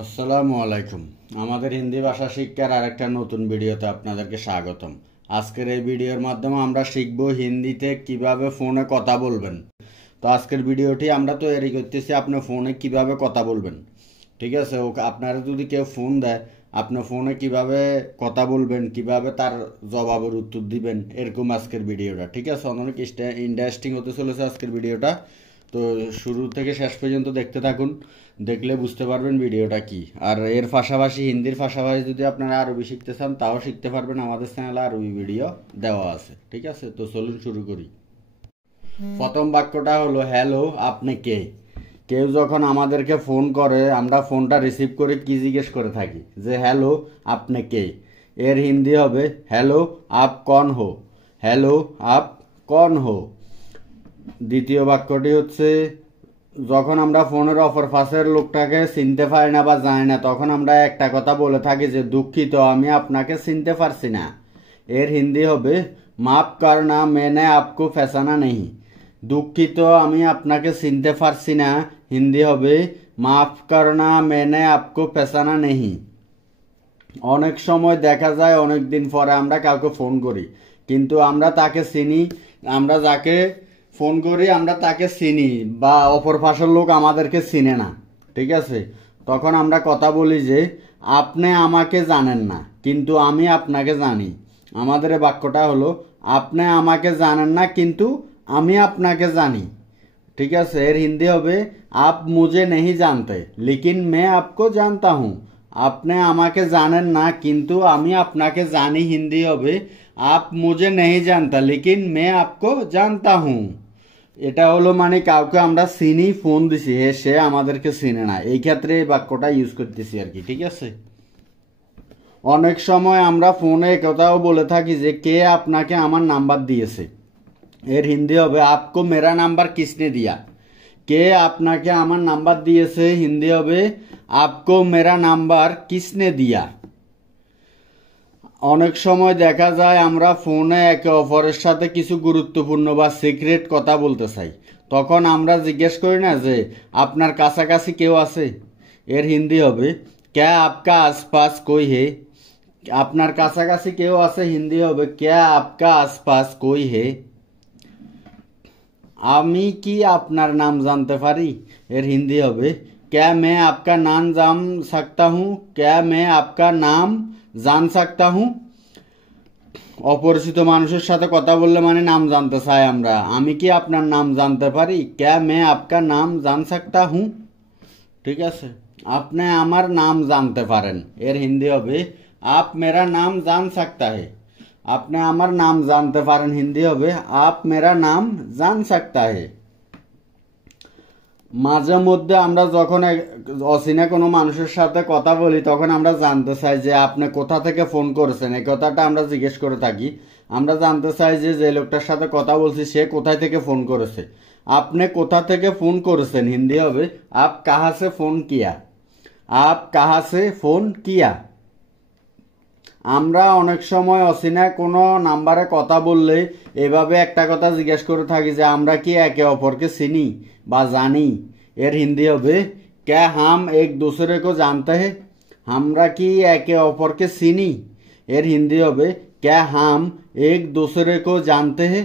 আসসালামু আলাইকুম। আমাদের হিন্দি ভাষা শিক্ষার আরেকটা নতুন ভিডিওতে আপনাদেরকে স্বাগতম। আজকের এই ভিডিওর মাধ্যমে আমরা শিখব হিন্দিতে কিভাবে ফোনে কথা বলবেন। তো আজকের ভিডিওটি আমরা তৈরি করতেছি আপনি ফোনে কিভাবে কথা বলবেন। ঠিক আছে, আপনারা যদি কেউ ফোন দেয় আপনি ফোনে কিভাবে কথা বলবেন, কিভাবে তার জবাবের উত্তর দিবেন, এরকম আজকের ভিডিওটা। ঠিক আছে, অনেক ইন্টারেস্টিং হতে চলেছে আজকের ভিডিওটা। তো শুরু থেকে শেষ পর্যন্ত দেখতে থাকুন, দেখলে বুঝতে পারবেন ভিডিওটা কি। আর এর পাশাপাশি হিন্দির পাশাপাশি যদি আপনারা আরবি শিখতে চান তাও শিখতে পারবেন, আমাদের চ্যানেলে আরবি ভিডিও দেওয়া আছে। ঠিক আছে, তো চলুন শুরু করি। প্রথম বাক্যটা হলো হ্যালো, আপনি কে। কেউ যখন আমাদেরকে ফোন করে আমরা ফোনটা রিসিভ করে কি জিজ্ঞেস করে থাকি যে হ্যালো, আপনি কে। এর হিন্দি হবে হ্যালো আপ কন হো। হ্যালো আপ কন হো। দ্বিতীয় বাক্যটি হচ্ছে যখন আমরা ফোনের অপর পাশের লোকটাকে চিনতে পারি না বা জানি না তখন আমরা একটা কথা বলে থাকি যে দুঃখিত, আমি আপনাকে চিনতে পারছি না। এর হিন্দি হবে মাফ করনা, मैंने आपको पहचाना नहीं। দুঃখিত, আমি আপনাকে চিনতে পারছি না। হিন্দি হবে মাফ করনা, मैंने आपको पहचाना नहीं। অনেক সময় দেখা যায় অনেক দিন পরে আমরা কাউকে ফোন করি কিন্তু আমরা তাকে চিনি, আমরা যাকে ফোন করি আমরা তাকে চিনি বা অপর পাশের লোক আমাদেরকে চিনে না। ঠিক আছে, তখন আমরা কথা বলি যে আপনি আমাকে জানেন না কিন্তু আমি আপনাকে জানি। আমাদের এই বাক্যটা হলো আপনি আমাকে জানেন না কিন্তু আমি আপনাকে জানি। ঠিক আছে, এর হিন্দি হবে আপ মুঝে नहीं जानते लेकिन मैं आपको जानता हूँ। আপনি আমাকে জানেন না কিন্তু আমি আপনাকে জানি। হিন্দি হবে আপ মুঝে नहीं जानता लेकिन मैं आपको जानता हूँ। এটা হলো মানে কাউকে আমরা চিনি, ফোন দিছি, সে আমাদেরকে চিনে না, এই ক্ষেত্রে এই বাক্যটা ইউজ করতেছি আর কি। ঠিক আছে, অনেক সময় আমরা ফোনে কথাও বলে থাকি যে কে আপনাকে আমার নাম্বার দিয়েছে। এর হিন্দি হবে আপকো মেরা নাম্বার কিসনে দিয়া। কে আপনাকে আমার নাম্বার দিয়েছে, হিন্দি হবে আপকো মেরা নাম্বার কিসনে দিয়া। অনেক সময় দেখা যায় আমরা ফোনে একে অপরের সাথে কিছু গুরুত্বপূর্ণ বা সিক্রেট কথা বলতে চাই, তখন আমরা জিজ্ঞেস করি না যে আপনার কাছাকাছি কেউ আছে। এর হিন্দি হবে ক্যা আপকা আশপাশ কোই হে। আপনার কাছাকাছি কেউ আছে, হিন্দি হবে ক্যা আপকা আশপাশ কোই হে। আমি কি আপনার নাম জানতে পারি। এর হিন্দি হবে क्या मैं आपका नाम जान सकता हूँ। क्या मैं आपका नाम জান सकता हूँ। অপরিচিত মানুষের সাথে কথা বললে মানে নাম জানতে চাই আমরা, আমি কি আপনার নাম জানতে পারি। क्या मैं आपका नाम जान सकता हूँ। ঠিক আছে, আপনি আমার নাম জানতে পারেন। এর হিন্দি হবে आप मेरा नाम जान सकता है। আপনি আমার নাম জানতে পারেন, হিন্দি হবে आप मेरा नाम जान सकता है। মাঝে মধ্যে আমরা যখন অচেনা কোনো মানুষের সাথে কথা বলি তখন আমরা জানতে চাই যে আপনি কোথা থেকে ফোন করেছেন, এই কথাটা আমরা জিজ্ঞেস করে থাকি। আমরা জানতে চাই যে যে লোকটার সাথে কথা বলছি সে কোথায় থেকে ফোন করেছে। আপনি কোথা থেকে ফোন করেছেন, হিন্দি হবে আপ কাহা সে ফোন কিয়া। আপ কাহা সে ফোন কিয়া। আমরা অনেক সময় অচেনা কোনো নাম্বারে কথা বললে এভাবে একটা কথা জিজ্ঞেস করে থাকি যে আমরা কি একে অপরকে চিনি বা জানি। এর হিন্দি হবে ক্যা হাম এক दूसरे को जानते हैं। আমরা কি একে অপরকে চিনি। এর হিন্দি হবে ক্যা হাম এক दूसरे को जानते हैं।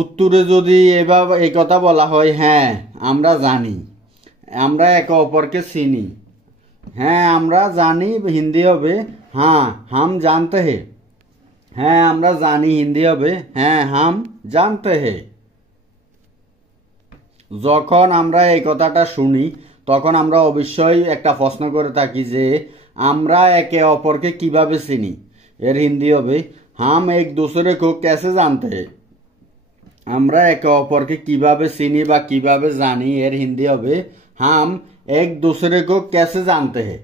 উত্তরে যদি এভাবে এই কথা বলা হয় হ্যাঁ আমরা জানি, আমরা একে অপরকে চিনি, হ্যাঁ আমরা জানি, হিন্দি হবে হ্যাঁ হাম জানতে হে। হ্যাঁ আমরা জানি, হিন্দি হবে হ্যাঁ হাম জানতে হে। যখন আমরা এই কথাটা শুনি তখন আমরা অবশ্যই একটা প্রশ্ন করে থাকি যে আমরা একে অপরকে কিভাবে চিনি। এর হিন্দি হবে হাম এক दूसरे को कैसे जानते हैं। আমরা একে অপরকে কিভাবে চিনি বা কিভাবে জানি। এর হিন্দি হবে হাম এক दूसरे को कैसे जानते हैं।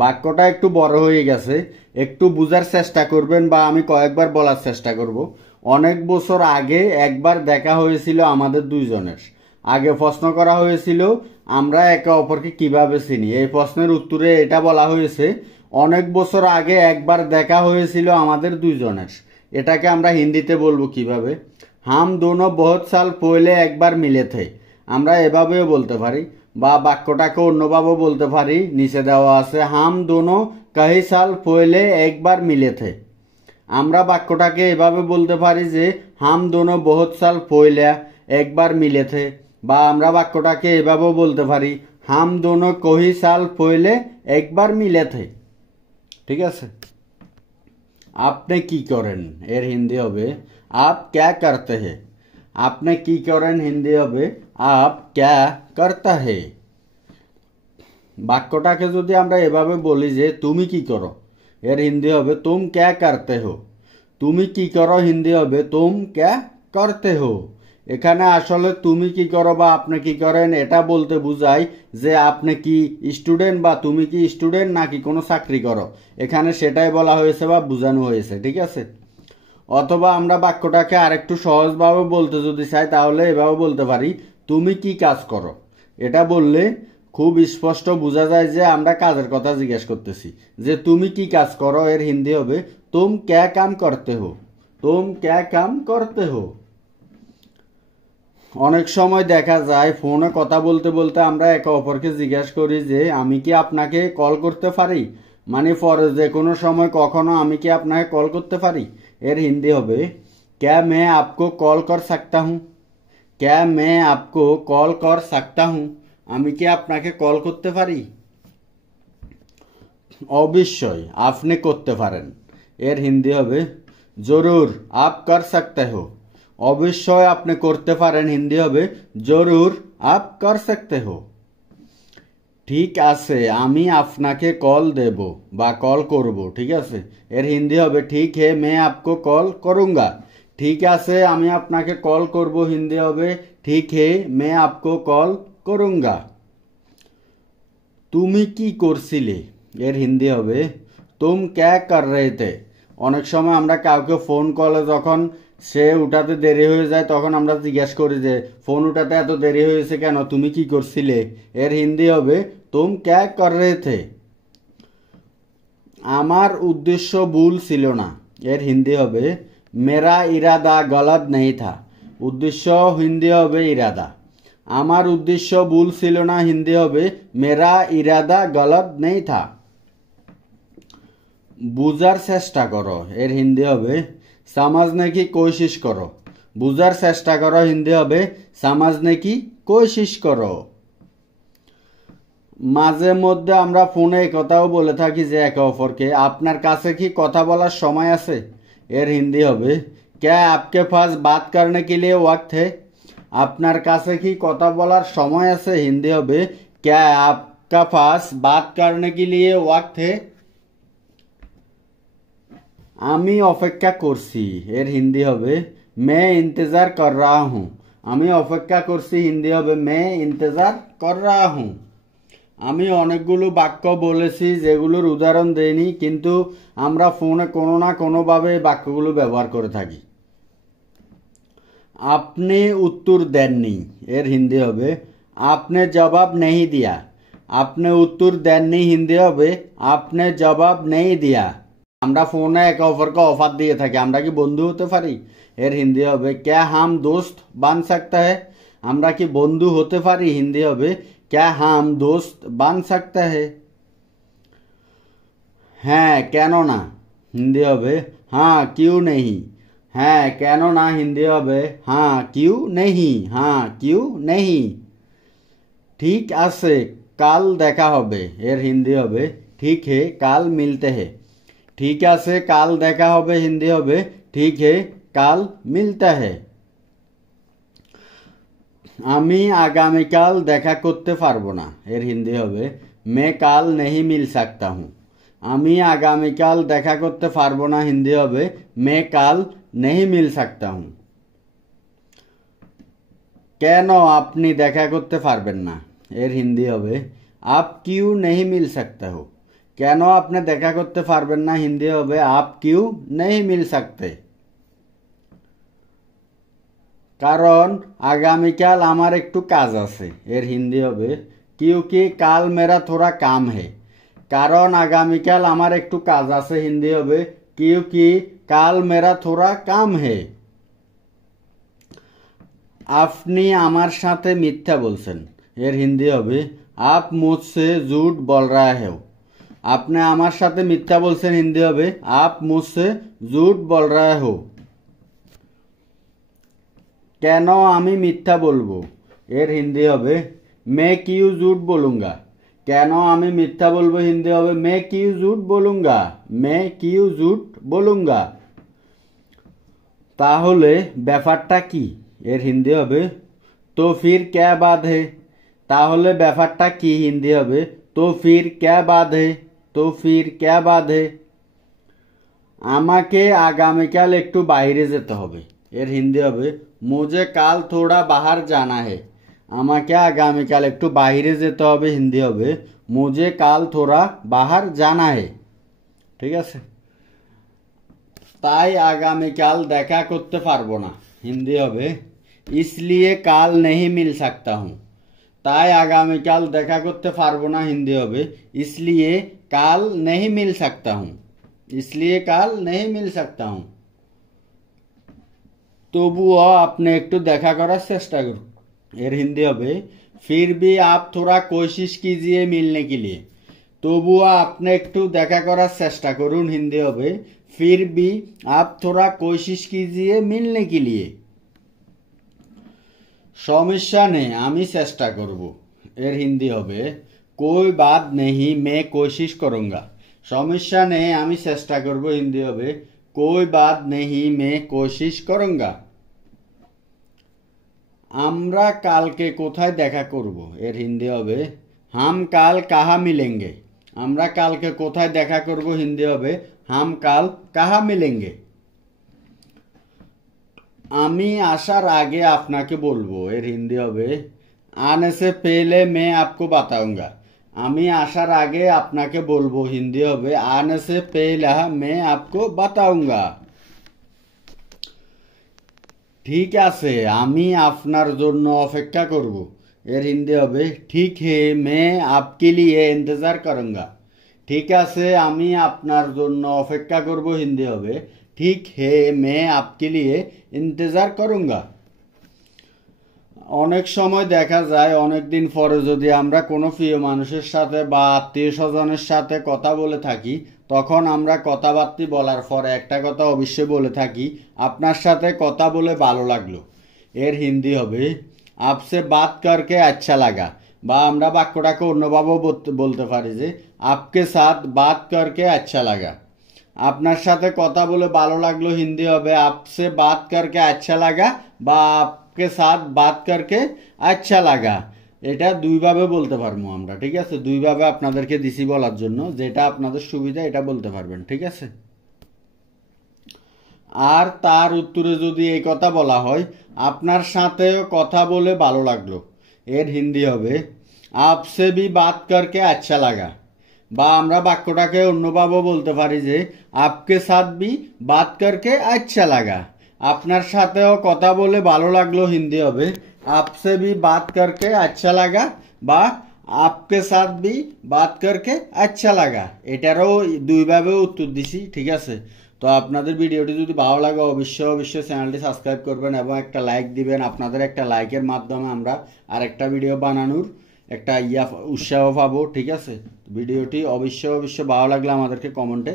বাক্যটা একটু বড় হয়ে গেছে, একটু বুঝার চেষ্টা করবেন বা আমি কয়েকবার বলার চেষ্টা করব। অনেক বছর আগে একবার দেখা হয়েছিল আমাদের দুইজনের। আগে প্রশ্ন করা হয়েছিল আমরা একে অপরকে কিভাবে চিনি। এই প্রশ্নের উত্তরে এটা বলা হয়েছে অনেক বছর আগে একবার দেখা হয়েছিল আমাদের দুইজনের। এটাকে আমরা হিন্দিতে বলবো কিভাবে, हम दोनों बहुत साल पहले एक बार मिले थे। আমরা এভাবেও বলতে পারি, বা বাক্যটাকে অন্যভাবেও বলতে পারি। নিচে দেওয়া আছে হাম দোনো কই সাল পহলে একবার মিলে থে। আমরা বাক্যটাকে এভাবে বলতে পারি যে হাম দোনো বহুত সাল পহলে একবার মিলে থে, বা আমরা বাক্যটাকে এভাবেও বলতে পারি হাম দোনো কই সাল পহলে একবার মিলে থে। ঠিক আছে। আপনি কি করেন এর হিন্দি হবে আপ ক্যা করতে হে। আপনি কি করেন হিন্দি হবে আপ ক্যা করতা হে। বাক্যটাকে যদি আমরা এভাবে বলি যে তুমি কি করো, এর হিন্দি হবে তুম ক্যা করতে হো। তুমি কি করো হিন্দি হবে তুম ক্যা করতে হো। এখানে আসলে তুমি কি করো বা আপনি কি করেন এটা বলতে বুঝায় যে আপনি কি স্টুডেন্ট বা তুমি কি স্টুডেন্ট নাকি কোনো চাকরি করো, এখানে সেটাই বলা হয়েছে বা বোঝানো হয়েছে। ঠিক আছে। অথবা আমরা বাক্যটাকে আরেকটু সহজভাবে বলতে যদি চাই তাহলে এভাবে বলতে পারি তুমি কি কাজ করো। এটা বললে খুব স্পষ্ট বোঝা যায় যে আমরা কাজের কথা জিজ্ঞেস করতেছি। যে তুমি কি কাজ করো এর হিন্দি হবে তুম ক্যা কাম করতে হো। তুম ক্যা কাম করতে হো। অনেক সময় দেখা যায় ফোনে কথা বলতে বলতে আমরা একে অপরকে জিজ্ঞাসা করি যে আমি কি আপনাকে কল করতে পারি, মানে পরে যে কোনো সময় কখনো আমি কি আপনাকে কল করতে পারি। এর হিন্দি হবে ক্যা মে আপকো কল কর सकता हूँ। ক্যা মে আপকো কল কর सकता हूँ। আমি কি আপনাকে কল করতে পারি। অবশ্যই আপনি করতে পারেন। এর হিন্দি হবে জরুর আপ কর सकते हो। অবশ্যই আপনি করতে পারেন হিন্দি হবে জরুর আপ কর सकते हो। ঠিক আছে আমি আপনাকে কল দেব বা কল করব। ঠিক আছে। এর হিন্দি হবে ঠিক হে মে আপকো কল করুঙ্গা। ঠিক আছে আমি আপনাকে কল করব হিন্দি হবে ঠিক হে মে আপকো কল করুঙ্গা। তুমি কি করছিলে এর হিন্দি হবে তুম ক্যা কর রহে থে। অনেক সময় আমরা কাউকে ফোন কলে যখন সে উঠাতে দেরি হয়ে যায় তখন আমরা জিজ্ঞেস করি যে ফোন উঠাতে এত দেরি হয়েছে কেন, তুমি কি করছিলে। এর হিন্দি হবে তুম ক্যা কর রহে থে। আমার উদ্দেশ্য ভুল ছিল না। এর হিন্দি হবে মেরা ইরাদা গলত নেই থা। উদ্দেশ্য হিন্দি হবে ইরাদা। আমার উদ্দেশ্য ভুল ছিল না হিন্দি হবে মেরা ইরাদা গলত নেই থা। বুঝার চেষ্টা করো এর হিন্দি হবে समझने की कोशिश करो। বুঝার চেষ্টা করো হিন্দি হবে समझने की कोशिश करो। মাঝে মধ্যে আমরা ফোনে কথাও বলে থাকি যে একে অপরকে আপনার কাছে কি কথা বলার সময় আছে। এর হিন্দি হবে क्या आपके पास बात करने के लिए वक्त है। আপনার কাছে কি কথা বলার সময় আছে হিন্দি হবে क्या आपका पास बात करने के लिए वक्त है। আমি অপেক্ষা করছি এর হিন্দি হবে मैं इंतजार कर रहा हूँ। আমি অপেক্ষা করছি হিন্দি হবে मैं इंतजार कर रहा हूँ। আমি অনেকগুলো বাক্য বলেছি যেগুলোর উদাহরণ দেইনি, কিন্তু আমরা ফোনে কোনো না কোনোভাবে বাক্যগুলো ব্যবহার করে থাকি। আপনি উত্তর দেননি এর হিন্দি হবে आपने जवाब नहीं दिया। আপনি উত্তর দেননি হিন্দি হবে आपने जवाब नहीं दिया। আমরা ফোনে একে অপরকে অফার দিয়ে থাকি, আমরা কি বন্ধু হতে পারি। এর হিন্দি হবে क्या हम दोस्त बन सकता है। আমরা কি বন্ধু হতে পারি হিন্দি হবে क्या हम दोस्त बन सकता है। হ্যাঁ কেন না হিন্দি হবে हाँ क्यों नहीं। হ্যাঁ কেন না হিন্দি হবে हाँ क्यों नहीं। हाँ क्यों नहीं। ঠিক আছে কাল দেখা হবে এর হিন্দি হবে ঠিক হে কাল মিলতে হে। ঠিক আছে কাল দেখা হবে হিন্দি হবে ঠিক হে কাল মিলতা হে। আমি আগামীকাল দেখা করতে পারবো না এর হিন্দি হবে मैं কাল नहीं मिल सकता हूँ। আমি আগামীকাল দেখা করতে পারবো না হিন্দি হবে मैं কাল नहीं मिल सकता हूँ। কেন আপনি দেখা করতে পারবেন না এর হিন্দি হবে आप क्यों नहीं मिल सकते हो। কেন আপনি দেখা করতে পারবেন না হিন্দি হবে आप क्यों नहीं मिल सकते। কারণ আগামীকাল আমার একটু কাজ আছে এর হিন্দি হবে क्योंकि কাল मेरा थोड़ा काम है। কারণ আগামীকাল আমার একটু কাজ আছে হিন্দি হবে क्योंकि কাল मेरा थोड़ा काम है। আপনি আমার সাথে মিথ্যা বলছেন, এর হিন্দি হবে আপ মুঝসে ঝুট বল রहा है। আপনি আমার সাথে মিথ্যা বলছেন, হিন্দি হবে আপ মুঝসে ঝুট বল रहा हो। কেন আমি মিথ্যা বলবো, এর হিন্দি হবে मैं क्यों झूठ बोलूंगा। কেন আমি মিথ্যা বলবো, হিন্দি হবে मैं क्यों झूठ बोलूंगा, मैं क्यों झूठ बोलूंगा। তাহলে ব্যাপারটা কি, এর হিন্দি হবে তো ফির ক্যা বাত হে। তাহলে ব্যাপারটা কি, হিন্দি হবে তো ফির ক্যা বাত হে, তো ফির ক্যা বাত হে। আমাকে আগামীকাল একটু বাইরে যেতে হবে, এর হিন্দি হবে মুঝে কাল থোড়া বাহার জানা হে। আমাকে আগামীকাল একটু বাইরে যেতে হবে, হিন্দি হবে মুঝে কাল থোড়া বাহার জানা হে। ঠিক আছে। তাই আগামীকাল দেখা করতে পারবো না, হিন্দি হবে इसलिए কাল नहीं मिल सकता हूँ। তাই আগামীকাল দেখা করতে পারবো না, হিন্দি হবে इसलिए কাল नहीं मिल सकता हूँ, इसलिए কাল नहीं मिल सकता हूँ। তবুও আপনি একটু দেখা করার চেষ্টা করুন, এর হিন্দি হবে फिर भी आप थोड़ा कोशिश कीजिए मिलने के लिए। তবুও আপনি একটু দেখা করার চেষ্টা করুন, হিন্দি হবে फिर भी आप थोड़ा कोशिश कीजिए मिलने के लिए। সমস্যা নেই আমি চেষ্টা করব, এর হিন্দি হবে कोई बात नहीं मैं कोशिश करूंगा। সমস্যা নেই আমি চেষ্টা করব, হিন্দি হবে कोई बात नहीं मैं कोशिश करूंगा। আমরা কালকে কোথায় দেখা করব, এর হিন্দি হবে हम কাল কাহা মিলেंगे। আমরা কালকে কোথায় দেখা করব, হিন্দি হবে हम কাল কাহা মিলেंगे। আমি আসার আগে আপনাকে বলবো, এর হিন্দি হবে आने से पहले मैं आपको बताऊंगा। আমি আসার আগে আপনাকে বলবো, হিন্দি হবে आने से पहले मैं आपको बताऊंगा। ঠিক আছে আমি আপনার জন্য অপেক্ষা করব, এর হিন্দি হবে ঠিক है मैं आपके लिए इंतजार करूंगा। ঠিক আছে আমি আপনার জন্য অপেক্ষা করব, হিন্দি হবে ঠিক है मैं आपके लिए इंतजार करूंगा। অনেক সময় দেখা যায় অনেক দিন পরে যদি আমরা কোনো প্রিয় মানুষের সাথে বা আত্মীয় স্বজনের সাথে কথা বলে থাকি, তখন আমরা কথাবার্তা বলার পরে একটা কথা অবশ্যই বলে থাকি আপনার সাথে কথা বলে ভালো লাগলো। এর হিন্দি হবে আপসে বাত করকে আচ্ছা লাগা। বা আমরা বাক্যটাকে অন্যভাবেও বলতে পারি যে আপকে সাথ বাত করকে আচ্ছা লাগা। আপনার সাথে কথা বলে ভালো লাগলো, হিন্দি হবে আপসে বাত করকে আচ্ছা লাগা বা आपके साथ बात करके अच्छा लगा। এটা দুইভাবে বলতে পারবো আমরা, ঠিক আছে। দুইভাবে আপনাদেরকে দিছি বলার জন্য, যেটা আপনাদের সুবিধা এটা বলতে পারবেন, ঠিক আছে। আর তার উত্তরে যদি এই কথা বলা হয় আপনার সাথেও কথা বলে ভালো লাগলো, এর হিন্দি হবে आपसे भी बात करके अच्छा लगा। বা আমরা বাক্যটাকে অন্যভাবে বলতে পারি যে आपके साथ भी बात करके अच्छा लगा। আপনার সাথেও কথা বলে ভালো লাগলো, হিন্দি হবে आपसे भी बात करके अच्छा लगा বা आपके साथ भी बात करके अच्छा लगा। এটারও দুইভাবে উত্তর দিছি, ঠিক আছে। তো আপনাদের ভিডিওটি যদি ভালো লাগে অবশ্যই চ্যানেলটি সাবস্ক্রাইব করবেন এবং একটা লাইক দিবেন। আপনাদের একটা লাইকের মাধ্যমে আমরা আরেকটা ভিডিও বানানোর একটা উৎসাহ পাবো, ঠিক আছে। ভিডিওটি অবশ্যই ভালো লাগলে আমাদেরকে কমেন্টে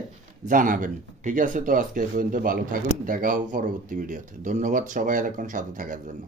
জানাবেন, ঠিক আছে। তো আজকে এই পর্যন্ত ভালো থাকুন, দেখা হবে পরবর্তী ভিডিওতে। ধন্যবাদ সবাই এতক্ষণ সাথে থাকার জন্য।